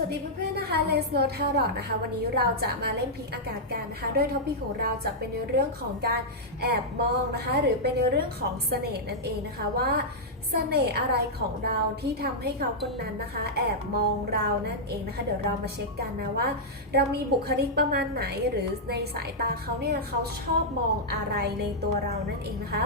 วัสดีเพื่อนๆนะคะเลสโนทารอดนะคะ วันนี้เราจะมาเล่นพิกอากาศกันนะคะ โดยท็อปิกของเราจะเป็นในเรื่องของการแอบมองนะคะ หรือเป็นในเรื่องของเสน่ห์นั่นเองนะคะว่า เสน่ห์อะไรของเราที่ทำให้เขาคนนั้นนะคะ แอบมองเรานั่นเองนะคะ เดี๋ยวเรามาเช็คกันนะว่า เรามีบุคลิกประมาณไหนหรือในสายตาเขาเนี่ยเขาชอบมองอะไรในตัวเรานั่นเองนะคะ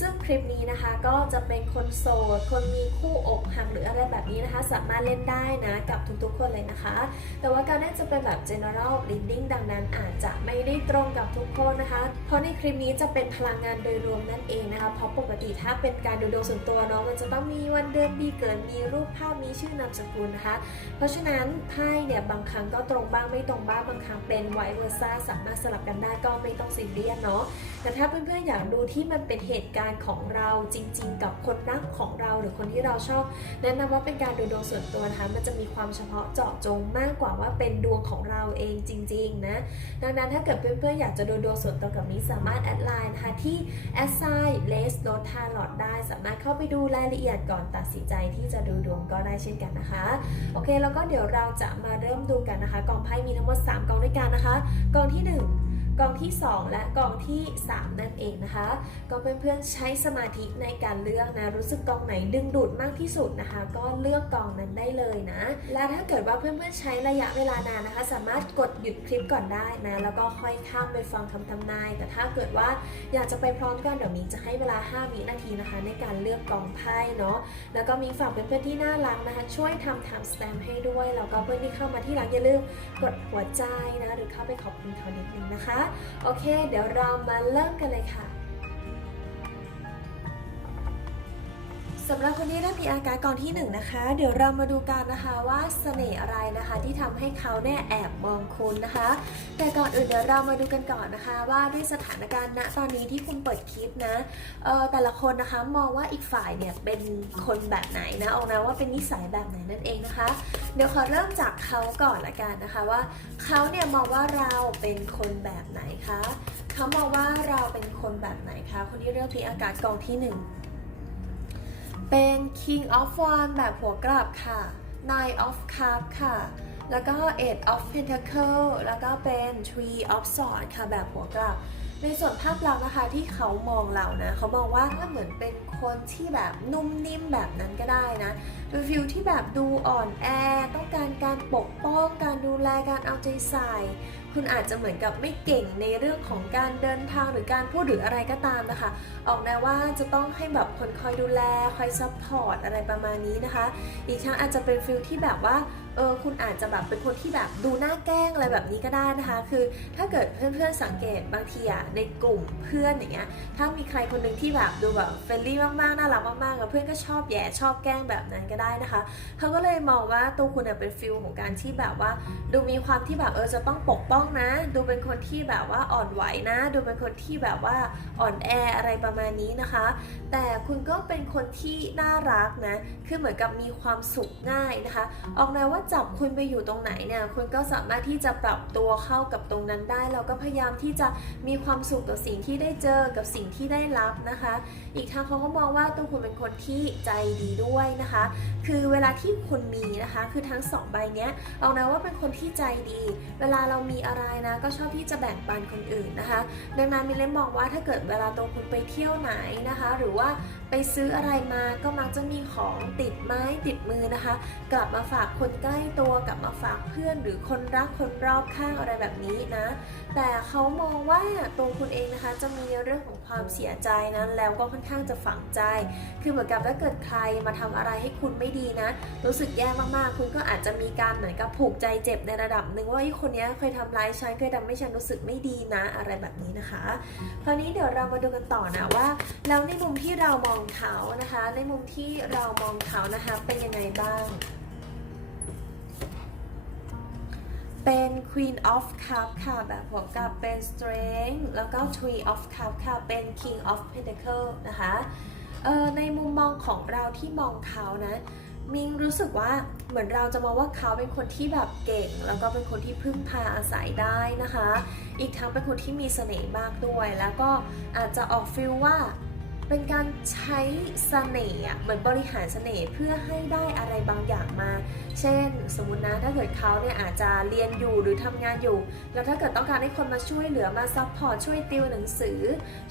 ซึ่งคลิปนี้นะคะก็จะเป็นคนโสด คนมีคู่อกหักหรืออะไรแบบนี้นะคะ สามารถเล่นได้นะกับทุกๆคนเลยนะคะ แต่ว่าการเล่นจะเป็นแบบ general reading ดังนั้นอาจจะไม่ได้ตรงกับทุกคนนะคะ เพราะในคลิปนี้จะเป็นพลังงานโดยรวมนั่นเองนะคะ เพราะปกติถ้าเป็นการดูดวงส่วนตัวเนาะมันจะต้องมีวันเดือนปีเกิดมีรูปภาพมีชื่อนามสกุลนะคะ เพราะฉะนั้นไพ่เนี่ยบางครั้งก็ตรงบ้างไม่ตรงบ้างบางครั้งเป็นไวเวอร์ซ่าสามารถสลับกันได้ก็ไม่ต้องซีเรียสเนาะแต่ถ้าเพื่อนๆอยากดูที่มันเป็นเหตุการณ์ของเราจริง ๆ กับคนรักของเราหรือคนที่เราชอบ แนะนำว่าเป็นการดูดวงส่วนตัวนะคะมันจะมีความเฉพาะเจาะจงมากกว่าว่าเป็นดวงของเราเองจริง ๆ นะ ดังนั้นถ้าเกิดเพื่อนๆอยากจะดูดวงส่วนตัวกับนี้สามารถแอดไลน์นะคะที่ a s s i g n less n o t a l o t ได้สามารถเข้าไปดูรายละเอียดก่อนตัดสินใจที่จะดูดวงก็ได้เช่นกันนะคะ โอเค แล้วก็เดี๋ยวเราจะมาเริ่มดูกันนะคะกองไพ่มีทั้งหมด 3กองด้วยกันนะคะกองที่ 1 กองที่ 2 และกองที่ 3 นั่นเองนะคะ ก็เพื่อนๆใช้สมาธิในการเลือกนะรู้สึกกองไหนดึงดูดมากที่สุดนะคะ ก็เลือกกองนั้นได้เลยนะ และถ้าเกิดว่าเพื่อนๆใช้ระยะเวลานานนะคะ สามารถกดหยุดคลิปก่อนได้นะแล้วก็ค่อยข้ามไปฟังคำทำนาย แต่ถ้าเกิดว่าอยากจะไปพร้อมกันเดี๋ยวมีจะให้เวลา 5 วินาทีนะคะ ในการเลือกกองไพ่เนาะแล้วก็มีฝากเพื่อนๆที่น่ารักนะคะ ช่วยทำ time stamp ให้ด้วยแล้วก็เพื่อนที่เข้ามาที่ร้านอย่าลืมกดหัวใจนะหรือเข้าไปขอบคุณเขานิดนึงนะคะโอเค เดี๋ยวเรามาเริ่มกันเลยค่ะ สำหรับคนที่ได้มีอาการกองที่หนึ่งนะคะ เดี๋ยวเรามาดูกันนะคะว่าเสน่ห์อะไรนะคะ ที่ทำให้เขาเนี่ยแอบมองคุณนะคะ แต่ก่อนอื่นเดี๋ยวเรามาดูกันก่อนนะคะ ว่าด้วยสถานการณ์ณตอนนี้ที่คุณเปิดคลิปนะแต่ละคนนะคะมองว่าอีกฝ่ายเนี่ยเป็นคนแบบไหนนะเอานะว่าเป็นนิสัยแบบไหนนั่นเองนะคะ เดี๋ยวขอเริ่มจากเขาก่อนละกันนะคะว่าเขาเนี่ยมองว่าเราเป็นคนแบบไหนคะเขามองว่าเราเป็นคนแบบไหนคะคนที่เลือกพีอากาศกองที่หนึ่ง เป็น King of Wands แบบหัวกลับค่ะ Nine of Cups ค่ะ แล้วก็ Eight of Pentacle แล้วก็เป็น Three of Swords ค่ะแบบหัวกลับ ในส่วนภาพลักษณ์นะคะที่เขามองเรานะ เขามองว่าเหมือนเป็น คนที่แบบนุ่มนิ่มแบบนั้นก็ได้นะเป็นฟิลที่แบบดูอ่อนแอ ต้องการการปกป้องการดูแลการเอาใจใส่ คุณอาจจะเหมือนกับไม่เก่งในเรื่องของการเดินทางหรือการพูดหรืออะไรก็ตามนะคะ ออกแนวว่าจะต้องให้แบบคนคอยดูแลคอยซัพพอร์ตอะไรประมาณนี้นะคะ อีกทั้งอาจจะเป็นฟิลที่แบบว่า เออคุณอาจจะแบบเป็นคนที่แบบดูหน้าแกล้งอะไรแบบนี้ก็ได้นะคะ คือถ้าเกิดเพื่อนๆสังเกตบางทีอะในกลุ่มเพื่อนอย่างเงี้ยถ้ามีใครคนหนึ่งที่แบบดูแบบเฟรนลี่มากๆน่ารักมากๆอะเพื่อนก็ชอบแย่ชอบแกล้งแบบนั้นก็ได้นะคะเขาก็เลยมองว่าตัวคุณเนี่ยเป็นฟิลของการที่แบบว่า ดูมีความที่แบบเออจะต้องปกป้องนะ ดูเป็นคนที่แบบว่าอ่อนไหวนะ ดูเป็นคนที่แบบว่าอ่อนแออะไรประมาณนี้นะคะ แต่คุณก็เป็นคนที่น่ารักนะคือเหมือนกับมีความสุขง่ายนะคะ ออกแนวว่าจับคุณไปอยู่ตรงไหนเนี่ยคุณก็สามารถที่จะปรับตัวเข้ากับตรงนั้นได้แล้วก็พยายามที่จะมีความสุขกับสิ่งที่ได้เจอกับสิ่งที่ได้รับนะคะ อีกทางเขาก็มองว่าตัวคุณเป็นคนที่ใจดีด้วยนะคะ คือเวลาที่คุณมีนะคะ คือทั้งสองใบเนี้ยเอานะว่าเป็นคนที่ใจดี เวลาเรามีอะไรนะ ก็ชอบที่จะแบ่งปันคนอื่นนะคะ ดังนั้นมิเลนมองว่าถ้าเกิดเวลาตัวคุณไปเที่ยวไหนนะคะ หรือว่าไปซื้ออะไรมาก็มักจะมีของติดไม้ติดมือนะคะ กลับมาฝากคนใกล้ตัวกลับมาฝากเพื่อนหรือคนรักคนรอบข้างอะไรแบบนี้นะ แต่เขามองว่าตัวคุณเองนะคะจะมีเรื่องของความเสียใจนะแล้วก็ค่อนข้างจะฝังใจ คือเหมือนกับถ้าเกิดใครมาทำอะไรให้คุณไม่ดีนะ รู้สึกแย่มากๆ คุณก็อาจจะมีการเหมือนกับผูกใจเจ็บในระดับหนึ่งว่าไอ้คนนี้เคยทำร้ายฉันเคยทำให้ฉันรู้สึกไม่ดีนะ อะไรแบบนี้นะคะ คราวนี้เดี๋ยวเรามาดูกันต่อนะว่าแล้วในมุมที่เรามองเขานะคะ ในมุมที่เรามองเขานะคะเป็นยังไงบ้าง เป็น Queen of Cup ค่ะแบบหัวกับเป็น Strength แล้วก็ Three of Cup ค่ะเป็น King of Pentacle นะคะเอ่อในมุมมองของเราที่มองเขานะมิงรู้สึกว่าเหมือนเราจะมองว่าเขาเป็นคนที่แบบเก่ง แล้วก็เป็นคนที่พึ่งพาอาศัยได้นะคะ อีกทั้งเป็นคนที่มีเสน่ห์มากด้วย แล้วก็อาจจะออกฟิลว่า เป็นการใช้เสน่ห์เหมือนบริหารเสน่ห์เพื่อให้ได้อะไรบางอย่างมา เช่น สมมตินะถ้าเกิดเขาเนี่ยอาจจะเรียนอยู่หรือทำงานอยู่ แล้วถ้าเกิดต้องการให้คนมาช่วยเหลือมาซัพพอร์ตช่วยติวหนังสือ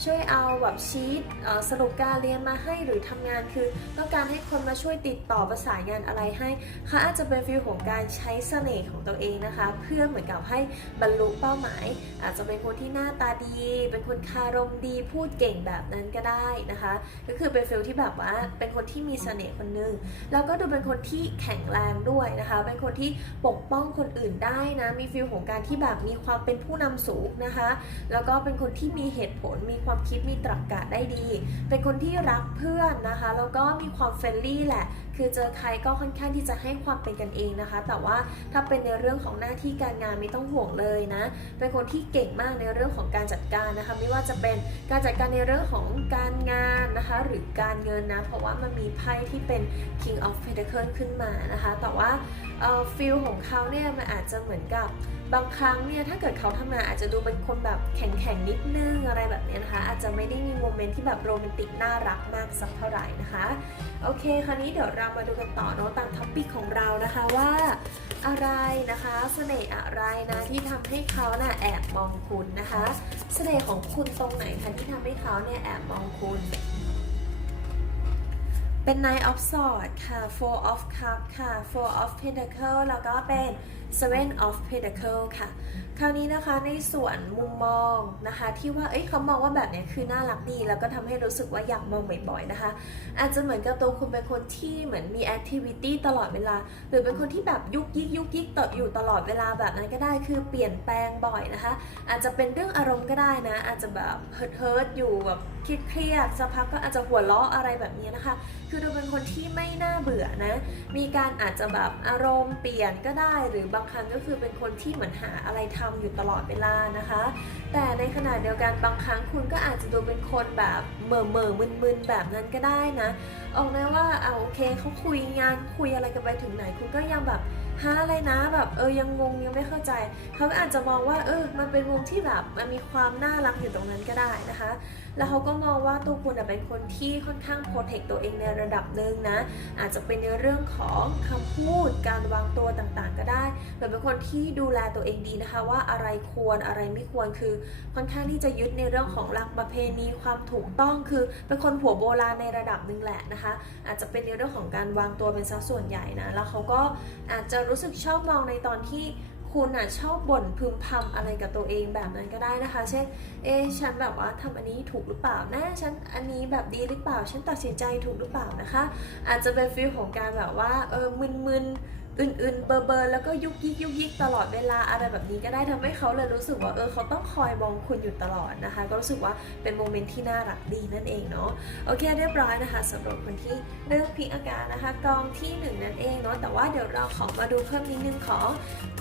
ช่วยเอาแบบชีตสรุปการเรียนมาให้หรือทำงานคือ ต้องการให้คนมาช่วยติดต่อประสานงานอะไรให้เขาอาจจะเป็นฟิลของการใช้เสน่ห์ของตัวเองนะคะ เพื่อเหมือนกับให้บรรลุเป้าหมาย อาจจะเป็นคนที่หน้าตาดี เป็นคนคารมดีพูดเก่งแบบนั้นก็ได้นะคะ ก็คือเป็นฟิลที่แบบว่าเป็นคนที่มีเสน่ห์คนหนึงแล้วก็ดูเป็นคนที่แข็งแรงด้วยนะคะ เป็นคนที่ปกป้องคนอื่นได้นะมีฟิลของการที่แบบมีความเป็นผู้นำสูงนะคะ แล้วก็เป็นคนที่มีเหตุผลมีความคิดมีตรรกะได้ดี เป็นคนที่รักเพื่อนนะคะแล้วก็มีความเฟรนลี่แหละคือเจอใครก็ค่อนข้างที่จะให้ความเป็นกันเองนะคะ แต่ว่าถ้าเป็นในเรื่องของหน้าที่การงานไม่ต้องห่วงเลยนะ เป็นคนที่เก่งมากในเรื่องของการจัดการนะคะ ไม่ว่าจะเป็นการจัดการในเรื่องของการงานนะคะ หรือการเงินนะ เพราะว่ามันมีไพ่ที่เป็น King of Pentacles ขึ้นมานะคะ แต่ว่าฟิลของเขาเนี่ยมันอาจจะเหมือนกับ บางครั้งเนี่ยถ้าเกิดเขาทำงานอาจจะดูเป็นคนแบบแข็งๆนิดนึงอะไรแบบนี้นะคะ อาจจะไม่ได้มีโมเมนต์ที่แบบโรแมนติกน่ารักมากสักเท่าไหร่นะคะโอเคคราวนี้เดี๋ยวเรามาดูกันต่อเนาะตามท็อปปิกของเรานะคะว่าอะไรนะคะเสน่ห์อะไรนะที่ทำให้เขาน่ะแอบมองคุณนะคะเสน่ห์ของคุณตรงไหนคะที่ทำให้เขาเนี่ยแอบมองคุณ เป็น Nine of Swords ค่ะ Four of Cups ค่ะ Four of Pentacles แล้วก็เป็น Seven of Pentacles ค่ะ คราวนี้นะคะในส่วนมุมมองนะคะที่ว่า เอ้ยเขามองว่าแบบเนี้ยคือน่ารักดี แล้วก็ทำให้รู้สึกว่าอยากมองบ่อยๆนะคะ อาจจะเหมือนกับตัวคุณเป็นคนที่เหมือนมีแอคทิวิตี้ตลอดเวลา หรือเป็นคนที่แบบยุกยิกยุกยิกต่ออยู่ตลอดเวลาแบบนั้นก็ได้ คือเปลี่ยนแปลงบ่อยนะคะ อาจจะเป็นเรื่องอารมณ์ก็ได้นะ อาจจะแบบเฮิร์ทเฮิร์ทอยู่แบบเครียดๆสักพักก็อาจจะหัวเราะอะไรแบบนี้นะคะ คือดูเป็นคนที่ไม่น่าเบื่อนะ มีการอาจจะแบบอารมณ์เปลี่ยนก็ได้ หรือบางครั้งก็คือเป็นคนที่เหมือนหาอะไรทำอยู่ตลอดเวลานะคะ แต่ในขณะเดียวกันบางครั้งคุณก็อาจจะดูเป็นคนแบบเหม่อเม่อมึนมึนๆแบบนั้นก็ได้นะออกแนวว่าเอาโอเคเขาคุยงานคุยอะไรกันไปถึงไหน คุณก็ยังแบบหาอะไรนะแบบเออยังงงยังไม่เข้าใจเขาก็อาจจะมองว่าเออมันเป็นมุมที่แบบมันมีความน่ารักอยู่ตรงนั้นก็ได้นะคะ แล้วเขาก็มองว่าตัวคุณเป็นคนที่ค่อนข้างโปรเทคตัวเองในระดับหนึ่งนะ อาจจะเป็นในเรื่องของคำพูด การวางตัวต่างๆ ก็ได้เหมือนเป็นคนที่ดูแลตัวเองดีนะคะว่าอะไรควรอะไรไม่ควรคือค่อนข้างที่จะยึดในเรื่องของหลักประเพณีความถูกต้องคือเป็นคนหัวโบราณในระดับหนึ่งแหละนะคะ อาจจะเป็นในเรื่องของการวางตัวเป็นสัดส่วนใหญ่นะแล้วเขาก็อาจจะรู้สึกชอบมองในตอนที่ คุณอะชอบบ่นพึมพำอะไรกับตัวเองแบบนั้นก็ได้นะคะ เช่น เอ๊ะฉันแบบว่าทำอันนี้ถูกหรือเปล่านะฉันอันนี้แบบดีหรือเปล่า ฉันตัดสินใจถูกหรือเปล่านะคะ อาจจะเป็นฟีลของการแบบว่าเออมึนๆ อื่นๆ เบอร์เบอร์แล้วก็ยุกยิกยุกยิกตลอดเวลาอะไรแบบนี้ก็ได้ทำให้เขาเลยรู้สึกว่าเออเขาต้องคอยมองคุณอยู่ตลอดนะคะ ก็รู้สึกว่าเป็นโมเมนต์ที่น่ารักดีนั่นเองเนาะโอเคเรียบร้อยนะคะสำหรับคนที่เลือกพิกอาการนะคะกองที่หนึ่งนั่นเองเนาะแต่ว่าเดี๋ยวเราขอมาดูเพิ่มนิดนึงขอ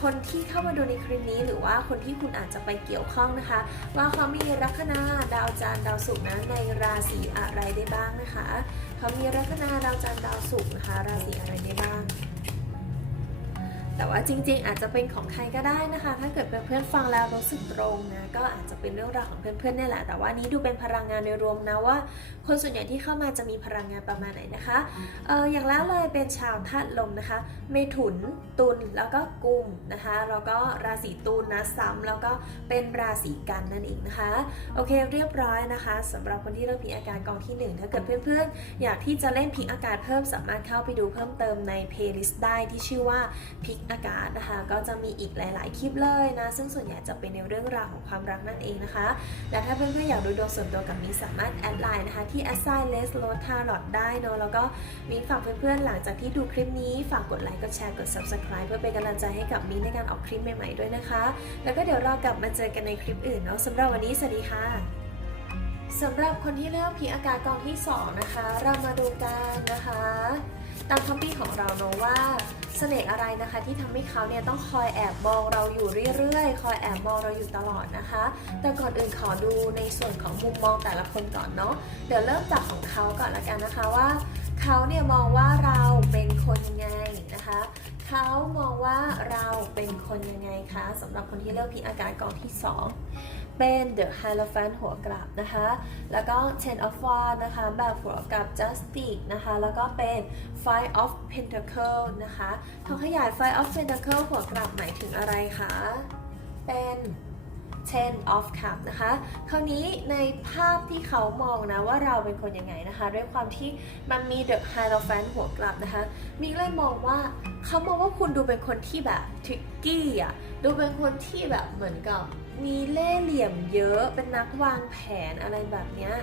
คนที่เข้ามาดูในคลิปนี้ หรือว่าคนที่คุณอาจจะไปเกี่ยวข้องนะคะ ว่าเขามีลัคนาดาวจันทร์ดาวศุกร์นะในราศีอะไรได้บ้างนะคะเขามีลัคนาดาวจันทร์ดาวศุกร์นะคะ ราศีอะไรได้บ้าง แต่ว่าจริงๆ อาจจะเป็นของใครก็ได้นะคะ ถ้าเกิดเพื่อนๆฟังแล้วรู้สึกตรงนะ ก็อาจจะเป็นเรื่องราวของเพื่อนๆนี่แหละ แต่ว่านี้ดูเป็นพลังงานโดยรวมนะว่า คนส่วนใหญ่ที่เข้ามาจะมีพลังงานประมาณไหนนะคะเอออย่างแรกเลยเป็นชาวธาตุลมนะคะ เมถุน ตุล แล้วก็กุมนะคะ แล้วก็ราศีตุลนะซ้ำแล้วก็เป็นราศีกันนั่นเองนะคะ โอเคเรียบร้อยนะคะสำหรับคนที่เลือกพิกอาการกองที่หนึ่งถ้าเกิดเพื่อนๆ อยากที่จะเล่นพิกอาการเพิ่มสามารถเข้าไปดูเพิ่มเติมในเพลย์ลิสต์ได้ที่ชื่อว่าพิกอาการนะคะ ก็จะมีอีกหลาย ๆ คลิปเลยนะ ซึ่งส่วนใหญ่จะเป็นในเรื่องราวของความรักนั่นเองนะคะ และถ้าเพื่อนๆอยากดูดวงส่วนตัวกับมีสามารถแอดไลน์นะคะ ที่ a s s i g n less l o t a r o t ได้เนอะแล้วก็มีฝากเพื่อนๆหลังจากที่ดูคลิปนี้ ฝากกดไลค์กดแชร์กด subscribe เพื่อเป็นกำลังใจให้กับมีในการออกคลิปใหม่ ๆ ด้วยนะคะ แล้วก็เดี๋ยวเรากลับมาเจอกันในคลิปอื่นเนาะสำหรับวันนี้สวัสดีค่ะสำหรับคนที่เลือกผีอากาศกองที่สองนะคะ เรามาดูกันนะคะ ตามท็อปปี้ของเราเนอะว่าเสน่ห์อะไรนะคะที่ทำให้เขาเนี่ยต้องคอยแอบมองเราอยู่เรื่อยๆ คอยแอบมองเราอยู่ตลอดนะคะ แต่ก่อนอื่นขอดูในส่วนของมุมมองแต่ละคนก่อนเนาะเดี๋ยวเริ่มจากของเขาก่อนละกันนะคะว่า เขาเนี่ยมองว่าเราเป็นคนยังไงนะคะ เขามองว่าเราเป็นคนยังไงคะสำหรับคนที่เลือกพิอาการกองที่ 2 เป็น The Hierophant หัวกลับนะคะ แล้วก็ Ten of Wands นะคะแบบหัวกลับ Justice นะคะ แล้วก็เป็น Five of Pentacle นะคะทองขยาย Five of Pentacle หัวกลับหมายถึงอะไรคะ เป็น Ten of Cup นะคะ คราวนี้ในภาพที่เขามองนะว่าเราเป็นคนยังไงนะคะ ด้วยความที่มันมี The Hierophant หัวกลับนะคะมิกเลยมองว่าเขามองว่าคุณดูเป็นคนที่แบบทริกกี้อะ ดูเป็นคนที่แบบเหมือนกับมีเล่เหลี่ยมเยอะ เป็นนักวางแผนอะไรแบบเนี้ย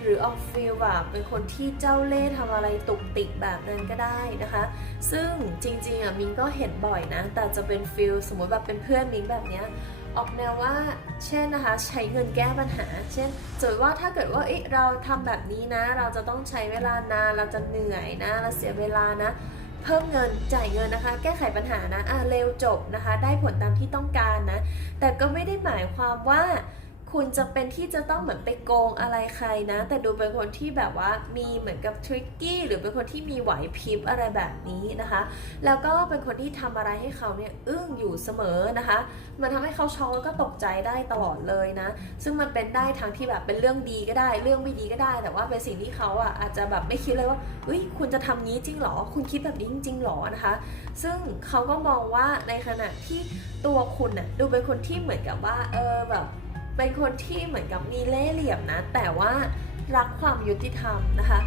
หรือออกฟิลแบบเป็นคนที่เจ้าเล่ห์ทำอะไรตุกติกแบบนั้นก็ได้นะคะ ซึ่งจริงๆอะมิงก็เห็นบ่อยนะ แต่จะเป็นฟิลสมมติแบบเป็นเพื่อนมิงแบบเนี้ย ออกแนวว่า เช่นนะคะใช้เงินแก้ปัญหา เช่นสมมติว่าถ้าเกิดว่าเอ๊ะเราทำแบบนี้นะ เราจะต้องใช้เวลานานเราจะเหนื่อยนะ เราเสียเวลานะ เพิ่มเงินจ่ายเงินนะคะ แก้ไขปัญหานะอะเร็วจบนะคะ ได้ผลตามที่ต้องการนะ แต่ก็ไม่ได้หมายความว่า คุณจะเป็นที่จะต้องเหมือนไปโกงอะไรใครนะ แต่ดูเป็นคนที่แบบว่ามีเหมือนกับทริกกี้หรือเป็นคนที่มีไหวพริบอะไรแบบนี้นะคะ แล้วก็เป็นคนที่ทำอะไรให้เขาเนี่ยอึ้งอยู่เสมอนะคะ มันทำให้เขาช็อกแล้วก็ตกใจได้ตลอดเลยนะ ซึ่งมันเป็นได้ทั้งที่แบบเป็นเรื่องดีก็ได้ เรื่องไม่ดีก็ได้ แต่ว่าเป็นสิ่งที่เขาอะอาจจะแบบไม่คิดเลยว่าเฮ้ยคุณจะทำงี้จริงหรอ คุณคิดแบบนี้จริงหรอนะคะ ซึ่งเขาก็มองว่าในขณะที่ตัวคุณน่ะดูเป็นคนที่เหมือนกับว่าเออแบบ เป็นคนที่เหมือนกับมีเล่ห์เหลี่ยมนะ แต่ว่ารักความยุติธรรมนะคะ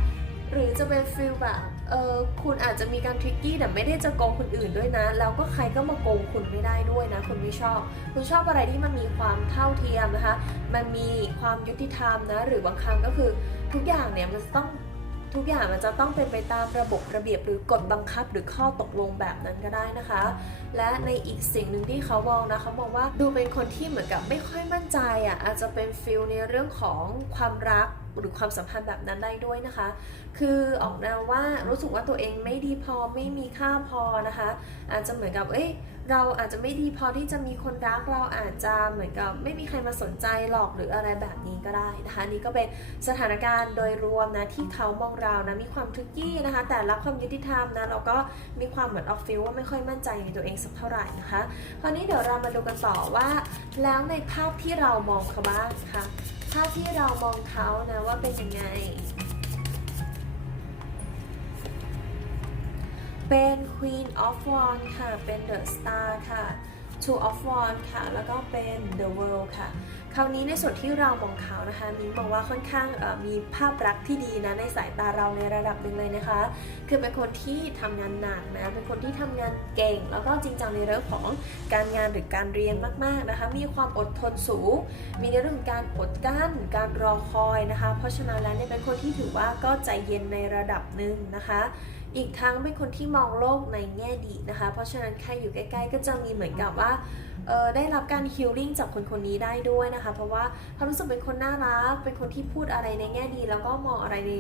หรือจะเป็นฟิลแบบเออคุณอาจจะมีการทริกกี้แต่ไม่ได้จะโกงคนอื่นด้วยนะ แล้วก็ใครก็มาโกงคุณไม่ได้ด้วยนะ คุณไม่ชอบ คุณชอบอะไรที่มันมีความเท่าเทียมนะคะ มันมีความยุติธรรมนะ หรือบางครั้งก็คือทุกอย่างเนี่ยมันต้อง ทุกอย่างมันจะต้องเป็นไปตามระบบระเบียบหรือกฎบังคับหรือข้อตกลงแบบนั้นก็ได้นะคะ และในอีกสิ่งหนึ่งที่เขามองนะเขามองว่าดูเป็นคนที่เหมือนกับไม่ค่อยมั่นใจอะอาจจะเป็นฟิลในเรื่องของความรักหรือความสัมพันธ์แบบนั้นได้ด้วยนะคะ คือออกแนวว่ารู้สึกว่าตัวเองไม่ดีพอไม่มีค่าพอนะคะ อาจจะเหมือนกับเอ้ย เราอาจจะไม่ดีพอที่จะมีคนรักเราอาจจะเหมือนกับไม่มีใครมาสนใจหรอกหรืออะไรแบบนี้ก็ได้นะคะนี่ก็เป็นสถานการณ์โดยรวมนะที่เขามองเรานะมีความทริกกี้นะคะ แต่รักความยุติธรรมนะแล้วก็มีความเหมือนออฟฟิลว่าไม่ค่อยมั่นใจในตัวเองสักเท่าไหร่นะคะคราวนี้เดี๋ยวเรามาดูกันต่อว่า แล้วในภาพที่เรามองเขาบ้างค่ะภาพที่เรามองเขานะว่าเป็นยังไง เป็น Queen of Wands ค่ะ เป็น The Star ค่ะ Two of Wands ค่ะ แล้วก็เป็น The World ค่ะ คราวนี้ในส่วนที่เรามองเขานะคะมิ้งมองว่าค่อนข้างมีภาพลักษณ์ที่ดีนะในสายตาเราในระดับหนึ่งเลยนะคะ คือเป็นคนที่ทำงานหนักนะ เป็นคนที่ทำงานเก่ง แล้วก็จริงจังในเรื่องของการงานหรือการเรียนมากๆนะคะ มีความอดทนสูง มีในเรื่องของการอดกลั้น การรอคอยนะคะ เพราะฉะนั้นแล้วเนี่ยเป็นคนที่ถือว่าก็ใจเย็นในระดับหนึ่งนะคะ อีกทั้งเป็นคนที่มองโลกในแง่ดีนะคะ เพราะฉะนั้นใครอยู่ใกล้ ๆ ก็จะมีเหมือนกับว่าออได้รับการฮิลลิ่งจากคนคนนี้ได้ด้วยนะคะ เพราะว่าเขารู้สึกเป็นคนน่ารัก เป็นคนที่พูดอะไรในแง่ดี แล้วก็มองอะไรใน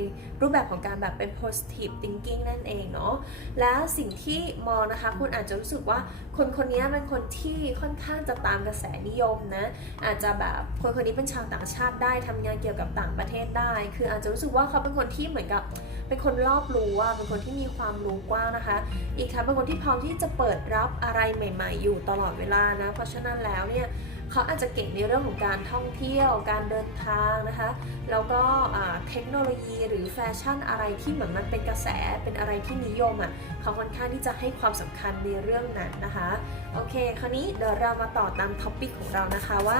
รูปแบบของการแบบเป็น positive thinking นั่นเองเนาะแล้วสิ่งที่มองนะคะ คุณอาจจะรู้สึกว่าคนคนนี้เป็นคนที่ค่อนข้างจะตามกระแสนิยมนะอาจจะแบบคนคนนี้เป็นชาวต่างชาติได้ทำงานเกี่ยวกับต่างประเทศได้ คืออาจจะรู้สึกว่าเขาเป็นคนที่เหมือนกับเป็นคนรอบรู้ว่าเป็นคนที่มีความรู้กว้างนะคะ อีกทั้งเป็นคนที่พร้อมที่จะเปิดรับอะไรใหม่ ๆ อยู่ตลอดเวลานะ เพราะฉะนั้นแล้วเนี่ยเขาอาจจะเก่งในเรื่องของการท่องเที่ยว การเดินทางนะคะ แล้วก็เทคโนโลยีหรือแฟชั่นอะไรที่เหมือนมันเป็นกระแส เป็นอะไรที่นิยมอะ เขาค่อนข้างที่จะให้ความสำคัญในเรื่องนั้นนะคะ โอเค คราวนี้เดี๋ยวเรามาต่อตามท็อปิกของเรานะคะว่า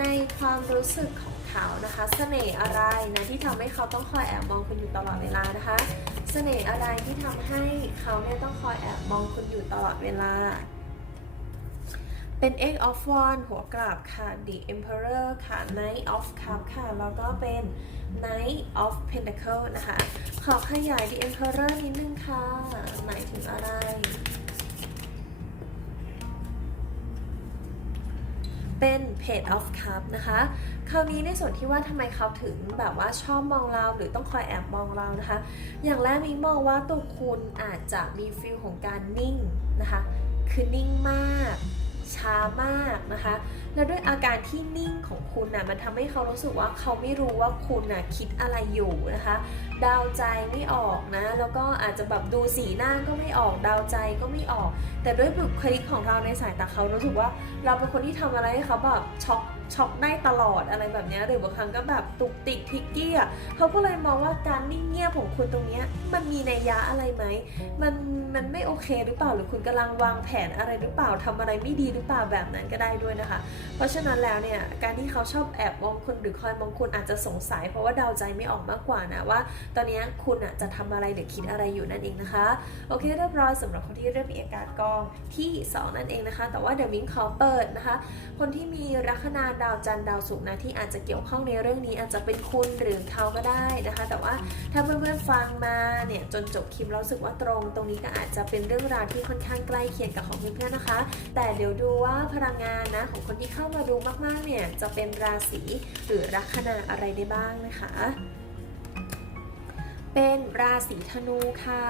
ในความรู้สึกของเขานะคะเสน่ห์อะไรนะที่ทำให้เขาต้องคอยแอบมองคุณอยู่ตลอดเวลานะคะเสน่ห์อะไรที่ทำให้เขาเนี่ยต้องคอยแอบมองคุณอยู่ตลอดเวลา เป็น Egg of Wand หัวกราบค่ะ The Emperor ค่ะ Knight of Cup ค่ะ แล้วก็เป็น Knight of Pentacle นะคะ ขอขยาย The Emperor นิดนึงค่ะ หมายถึงอะไร เป็น Page of Cup นะคะ คราวนี้ในส่วนที่ว่าทำไมเขาถึงแบบว่าชอบมองเราหรือต้องคอยแอบมองเรานะคะ อย่างแรกมิงมองว่าตัวคุณอาจจะมีฟิลของการนิ่งนะคะ คือนิ่งมาก ช้ามากนะคะ แล้วด้วยอาการที่นิ่งของคุณนะมันทำให้เขารู้สึกว่าเขาไม่รู้ว่าคุณนะคิดอะไรอยู่นะคะ ดาวใจไม่ออกนะ แล้วก็อาจจะแบบดูสีหน้าก็ไม่ออกดาวใจก็ไม่ออก แต่ด้วยบุคลิกของเราในสายตาเขารู้สึกว่าเราเป็นคนที่ทำอะไรให้เขาแบบช็อกช็อกได้ตลอดอะไรแบบนี้หรือบางครั้งก็แบบตุกติกทิกกี้อะเขาก็เลยมองว่าการนิ่งเงียบของคุณตรงนี้มันมีนัยยะอะไรไหมมัน มันไม่โอเคหรือเปล่า หรือคุณกำลังวางแผนอะไรหรือเปล่าทำอะไรไม่ดีหรือเปล่าแบบนั้นก็ได้ด้วยนะคะ เพราะฉะนั้นแล้วเนี่ยการที่เขาชอบแอบมองคุณหรือคอยมองคุณอาจจะสงสัย เพราะว่าเดาใจไม่ออกมากกว่านะว่า ตอนนี้คุณอะจะทำอะไรหรือคิดอะไรอยู่นั่นเองนะคะ โอเคเรียบร้อยสำหรับคนที่เริ่มมีอาการกองที่ 2 นั่นเองนะคะ แต่ว่าเดี๋ยวมิ้งขอเปิดนะคะ คนที่มีลัคนาดาวจันทร์ดาวศุกร์นะที่อาจจะเกี่ยวข้องในเรื่องนี้อาจจะเป็นคุณหรือเขาก็ได้นะคะ แต่ว่าถ้าเพื่อนๆฟังมาเนี่ยจนจบคลิปแล้วรู้สึกว่าตรงตรงนี้ก็อาจจะเป็นเรื่องราวที่ค่อนข้างใกล้เคียงกับของเพื่อนๆนะคะ แต่เดี๋ยวดูว่าพลังงานนะของคนที่เข้ามาดูมากๆเนี่ยจะเป็นราศีหรือลัคนาอะไรได้บ้างนะคะ เป็นราศีธนูค่ะ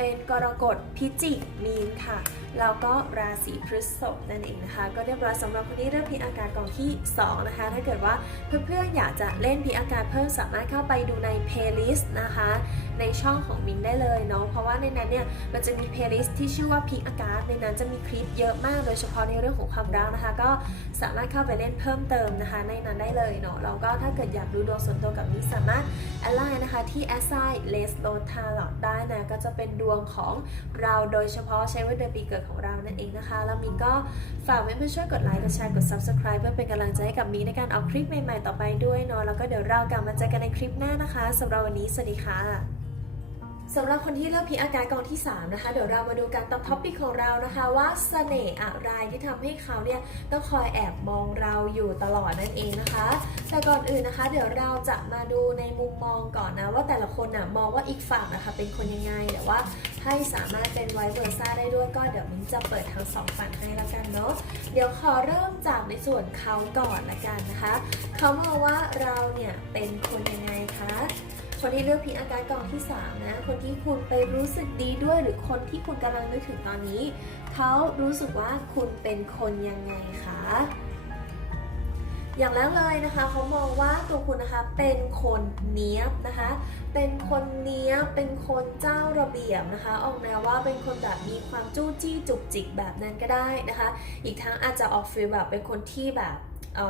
เป็นกรกฎพิจิกมีนค่ะ แล้วก็ราศีพฤษภนั่นเองนะคะ ก็เรียบร้อยสำหรับคนที่เริ่มพิอาการกองที่ 2 นะคะ ถ้าเกิดว่าเพื่อนๆอยากจะเล่นพิอาการเพิ่มสามารถเข้าไปดูใน playlist นะคะ ในช่องของมินได้เลยเนาะเพราะว่าในนั้นเนี่ยมันจะมี playlist ที่ชื่อว่าพิอาการในนั้นจะมีคลิปเยอะมาก โดยเฉพาะในเรื่องของความรักนะคะ ก็สามารถเข้าไปเล่นเพิ่มเติมนะคะ ในนั้นได้เลยเนาะแล้วก็ถ้าเกิดอยากดูดวงส่วนตัวกับมินสามารถแอดไลน์นะคะที่ a s s i l e s l o t a l o t ได้นะก็จะเป็นดวงของเราโดยเฉพาะใช้วันเดือนปีเกิดของเรานั่นเองนะคะ แล้วมีก็ฝากไว้เพื่อช่วยกดไลค์กดแชร์กด subscribe เพื่อเป็นกำลังใจให้กับมีในการเอาคลิปใหม่ๆต่อไปด้วยเนาะแล้วก็เดี๋ยวเรากลับมาเจอกันในคลิปหน้านะคะสำหรับวันนี้สวัสดีค่ะ สำหรับคนที่เลือกพิอาการกองที่ 3 นะคะ เดี๋ยวเรามาดูกันตอบท็อปิกของเรานะคะว่าเสน่ห์อะไรที่ทำให้เขาเนี่ยต้องคอยแอบมองเราอยู่ตลอดนั่นเองนะคะ แต่ก่อนอื่นนะคะ เดี๋ยวเราจะมาดูในมุมมองก่อนนะว่าแต่ละคนน่ะมองว่าอีกฝั่งนะคะเป็นคนยังไงแต่ว่าให้สามารถเป็นไวเวอร์ซ่าได้ด้วยก็เดี๋ยวมิ้นจะเปิดทั้งสองฝั่งให้และกันเนาะเดี๋ยวขอเริ่มจากในส่วนเขาก่อนละกันนะคะ เขามองว่าเราเนี่ยเป็นคนยังไงคะ คนที่เลือกพิอาการกองที่ 3 นะ คนที่คุณไปรู้สึกดีด้วยหรือคนที่คุณกำลังนึกถึงตอนนี้ เขารู้สึกว่าคุณเป็นคนยังไงคะ อย่างแรกเลยนะคะเขามองว่าตัวคุณนะคะเป็นคนเนี้ยบนะคะ เป็นคนเนี้ยบเป็นคนเจ้าระเบียบนะคะ ออกแนวว่าเป็นคนแบบมีความจู้จี้จุกจิกแบบนั้นก็ได้นะคะ อีกทั้งอาจจะออกฟีลแบบเป็นคนที่แบบ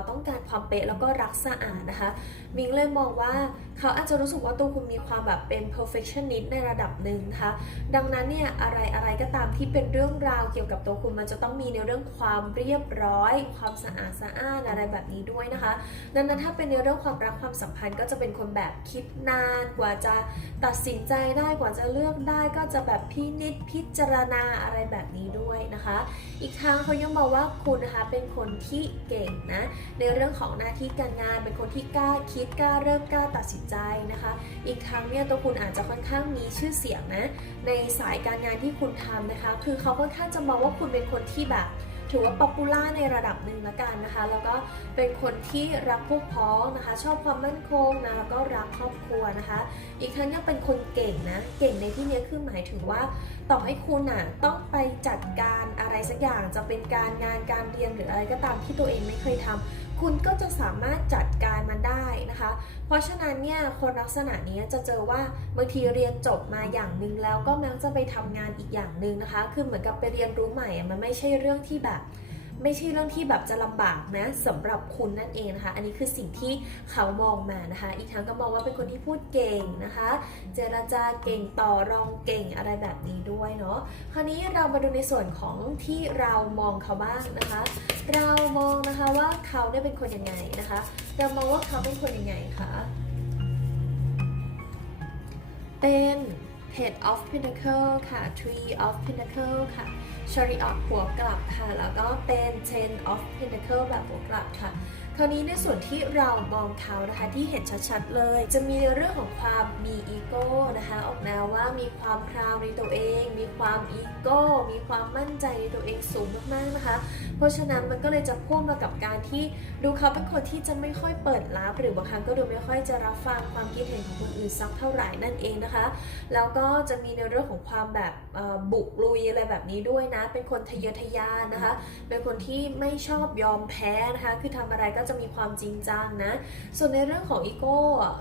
ต้องการความเป๊ะแล้วก็รักสะอาดนะคะ มิงเลยมองว่าเขาอาจจะรู้สึกว่าตัวคุณมีความแบบเป็น perfectionist ในระดับหนึ่งนะคะ ดังนั้นเนี่ยอะไรอะไรก็ตามที่เป็นเรื่องราวเกี่ยวกับตัวคุณมันจะต้องมีในเรื่องความเรียบร้อย ความสะอาดสะอ้านอะไรแบบนี้ด้วยนะคะ ดังนั้นถ้าเป็นในเรื่องความรักความสัมพันธ์ก็จะเป็นคนแบบคิดนานกว่าจะตัดสินใจได้กว่าจะเลือกได้ ก็จะแบบพินิจพิจารณาอะไรแบบนี้ด้วยนะคะ อีกทางเขายังบอกว่าคุณนะคะเป็นคนที่เก่งนะในเรื่องของหน้าที่การงาน เป็นคนที่กล้าคิดกล้าเริ่มกล้าตัดสินใจนะคะ อีกทั้งเนี่ยตัวคุณอาจจะค่อนข้างมีชื่อเสียงนะในสายการงานที่คุณทำนะคะ คือเขาค่อนข้างจะมองว่าคุณเป็นคนที่แบบถือว่าป๊อปปูล่าในระดับหนึ่งละกันนะคะ แล้วก็เป็นคนที่รักพวกพ้องนะคะ ชอบความมั่นคงนะแล้วก็รักครอบครัวนะคะ อีกทั้งยังเป็นคนเก่งนะ เก่งในที่นี้คือหมายถึงว่า ต่อให้คุณอะต้องไปจัดการอะไรสักอย่างจะเป็นการงานการเรียนหรืออะไรก็ตามที่ตัวเองไม่เคยทำคุณก็จะสามารถจัดการมันได้นะคะ เพราะฉะนั้นเนี่ยคนลักษณะนี้จะเจอว่าบางทีเรียนจบมาอย่างหนึ่งแล้วก็มักจะไปทำงานอีกอย่างหนึ่งนะคะ คือเหมือนกับไปเรียนรู้ใหม่มันไม่ใช่เรื่องที่แบบ ไม่ใช่เรื่องที่แบบจะลำบากนะสำหรับคุณนั่นเองนะคะ อันนี้คือสิ่งที่เขามองมานะคะ อีกทั้งก็มองว่าเป็นคนที่พูดเก่งนะคะ เจรจาเก่งต่อรองเก่งอะไรแบบนี้ด้วยเนาะคราวนี้เรามาดูในส่วนของที่เรามองเขาบ้างนะคะ เรามองนะคะว่าเขาเนี่ยเป็นคนยังไงนะคะ เรามองว่าเขาเป็นคนยังไงคะเป็น Head of Pentacle ค่ะ Tree of Pentacle ค่ะ ชริออตหัวกลับค่ะ แล้วก็เป็น Ten of Pentacle แบบหัวกลับค่ะ ราวนี้ในส่วนที่เรามองเขานะคะที่เห็นชัดๆเลย จะมีในเรื่องของความมีอีโก้นะคะ ออกแนวว่ามีความพราวในตัวเอง มีความอีโก้ มีความมั่นใจในตัวเองสูงมากๆนะคะ เพราะฉะนั้นมันก็เลยจะพ่วงมากับการที่ดูเขาเป็นคนที่จะไม่ค่อยเปิดรับหรือบางครั้งก็ดูไม่ค่อยจะรับฟังความคิดเห็นของคนอื่นสักเท่าไหร่นั่นเองนะคะ แล้วก็จะมีในเรื่องของความแบบบุกลุยอะไรแบบนี้ด้วยนะ เป็นคนทะเยอทะยานนะคะ เป็นคนที่ไม่ชอบยอมแพ้นะคะ คือทำอะไรก็จะมีความจริงจังนะ ส่วนในเรื่องของอีโก้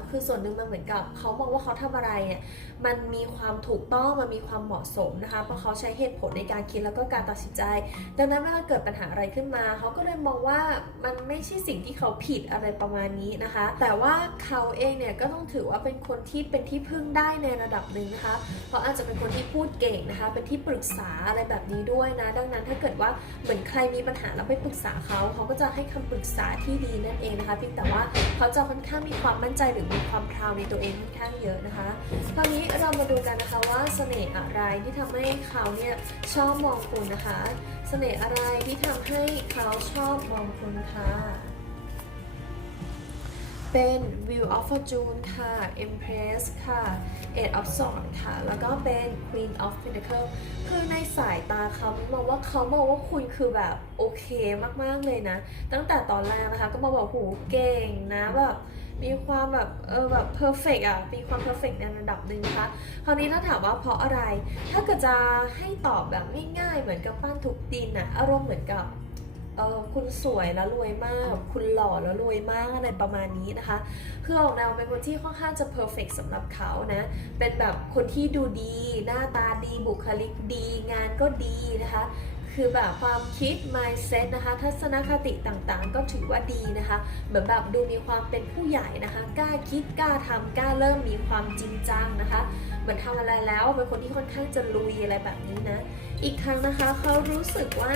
คือส่วนหนึ่งมันเหมือนกับเขามองว่าเขาทำอะไรเนี่ยมันมีความถูกต้องมันมีความเหมาะสมนะคะเพราะเขาใช้เหตุผลในการคิดแล้วก็การตัดสินใจ ดังนั้นเวลาเกิดปัญหาอะไรขึ้นมา เขาก็เลยมองว่ามันไม่ใช่สิ่งที่เขาผิดอะไรประมาณนี้นะคะ แต่ว่าเขาเองเนี่ยก็ต้องถือว่าเป็นคนที่เป็นที่พึ่งได้ในระดับหนึ่งนะคะเพราะอาจจะเป็นคนที่พูดเก่งนะคะ เป็นที่ปรึกษาอะไรแบบนี้ด้วยนะ ดังนั้นถ้าเกิดว่าเหมือนใครมีปัญหาแล้วไปปรึกษาเขาเขาก็จะให้คำปรึกษาที่ดีนั่นเองนะคะเพียงแต่ว่าเขาจะค่อนข้างมีความมั่นใจหรือมีความพราวในตัวเองค่อนข้างเยอะนะคะคราวนี้เรามาดูกันนะคะว่าเสน่ห์อะไรที่ทำให้เขาเนี่ยชอบมองคุณนะคะ เสน่ห์อะไรที่ทำให้เขาชอบมองคุณค่ะ เป็น View of Fortune ค่ะ Empress ค่ะ Eight of Swords ค่ะ แล้วก็เป็น Queen of Pentacle คือในสายตาเขามองว่าเขามองว่าคุณคือแบบโอเคมากๆเลยนะ ตั้งแต่ตอนแรกนะคะ ก็มาบอกโหเก่งนะแบบมีความแบบเออแบบ perfect อะ มีความ perfect ในระดับหนึ่งนะคะ คราวนี้ถ้าถามว่าเพราะอะไร ถ้าเกิดจะให้ตอบแบบง่ายๆ เหมือนกับปั้นทุกดินอะอารมณ์เหมือนกับ เออคุณสวยแล้วรวยมาก คุณหล่อแล้วรวยมากอะไรประมาณนี้นะคะ คือออกแนวเป็นคนที่ค่อนข้างจะเพอร์เฟกสำหรับเขานะ เป็นแบบคนที่ดูดี หน้าตาดีบุคลิกดี งานก็ดีนะคะคือแบบความคิด mindset นะคะ ทัศนคติต่างๆ ก็ถือว่าดีนะคะเหมือนแบบดูมีความเป็นผู้ใหญ่นะคะ กล้าคิดกล้าทำกล้าเริ่มมีความจริงจังนะคะ เหมือนทำอะไรแล้วเป็นคนที่ค่อนข้างจะลุยอะไรแบบนี้นะ อีกครั้งนะคะเขารู้สึกว่า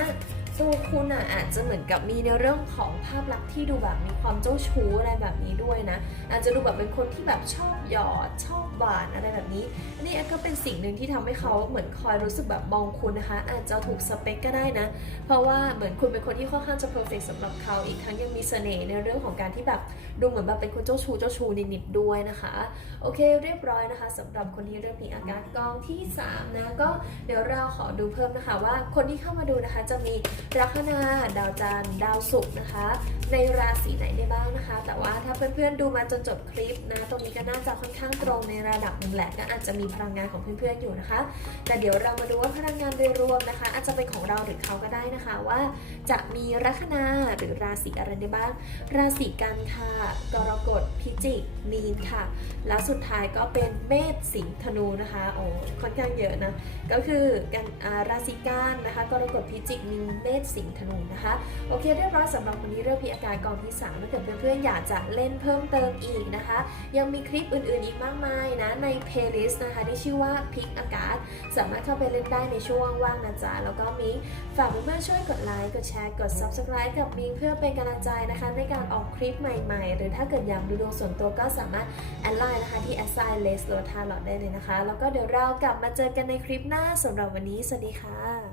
ตัวคุณอะอาจจะเหมือนกับมีในเรื่องของภาพลักษณ์ที่ดูแบบมีความเจ้าชู้อะไรแบบนี้ด้วยนะ อาจจะดูแบบเป็นคนที่แบบชอบ หยอดชอบหวานอะไรแบบนี้นี่ก็เป็นสิ่งหนึ่งที่ทำให้เขาเหมือนคอยรู้สึกแบบมองคุณนะคะ อาจจะถูกสเปคก็ได้นะ เพราะว่าเหมือนคุณเป็นคนที่ค่อนข้างจะเพอร์เฟกสำหรับเขาอีกทั้งยังมีเสน่ห์ในเรื่องของการที่แบบดูเหมือนแบบเป็นคนเจ้าชู้เจ้าชู้นิดๆด้วยนะคะ โอเคเรียบร้อยนะคะสำหรับคนที่เลือกพิงอากาศกองที่3นะก็เดี๋ยวเราขอดูเพิ่มนะคะว่าคนที่เข้ามาดูนะคะจะมีลัคนาดาวจันทร์ดาวศุกร์นะคะในราศีไหนได้บ้างนะคะ แต่ว่าถ้าเพื่อนๆดูมาจนจบคลิปนะ ตรงนี้ก็น่าจะค่อนข้างตรงในระดับหนึ่งแหละก็อาจจะมีพลังงานของเพื่อนๆอยู่นะคะ แต่เดี๋ยวเรามาดูว่าพลังงานโดยรวมนะคะ อาจจะเป็นของเราหรือเขาก็ได้นะคะว่า จะมีลัคนาหรือราศีอะไรได้บ้าง ราศีกันค่ะกรกฎพิจิกมีนค่ะ แล้วสุดท้ายก็เป็นเมษสิงห์ธนูนะคะโอ้ค่อนข้างเยอะนะก็คือกันราศีกันนะคะกรกฎพิจิกมีนเมษสิงห์ธนูนะคะโอเคเรียบร้อยสำหรับวันนี้เรื่องพีอาการกองที่3ถ้าเกิดเพื่อนๆอยากจะเล่นเพิ่มเติมอีกนะคะ ยังมีคลิปอื่นๆอีกมากมายนะ ในเพลย์ลิสต์นะคะที่ชื่อว่าพิกอากาศ สามารถเข้าไปเล่นได้ในช่วงว่างนะจ๊ะ แล้วก็มีฝากเพื่อนๆช่วยกดไลค์ กดแชร์ กด subscribe กับมิงเพื่อเป็นกำลังใจนะคะ ในการออกคลิปใหม่ๆ หรือถ้าเกิดอยากดูดวงส่วนตัวก็สามารถแอดไลน์นะคะที่ a s s i g n l e s l o t a l o t ได้เลยนะคะ แล้วก็เดี๋ยวเรากลับมาเจอกันในคลิปหน้าสำหรับวันนี้สวัสดีค่ะ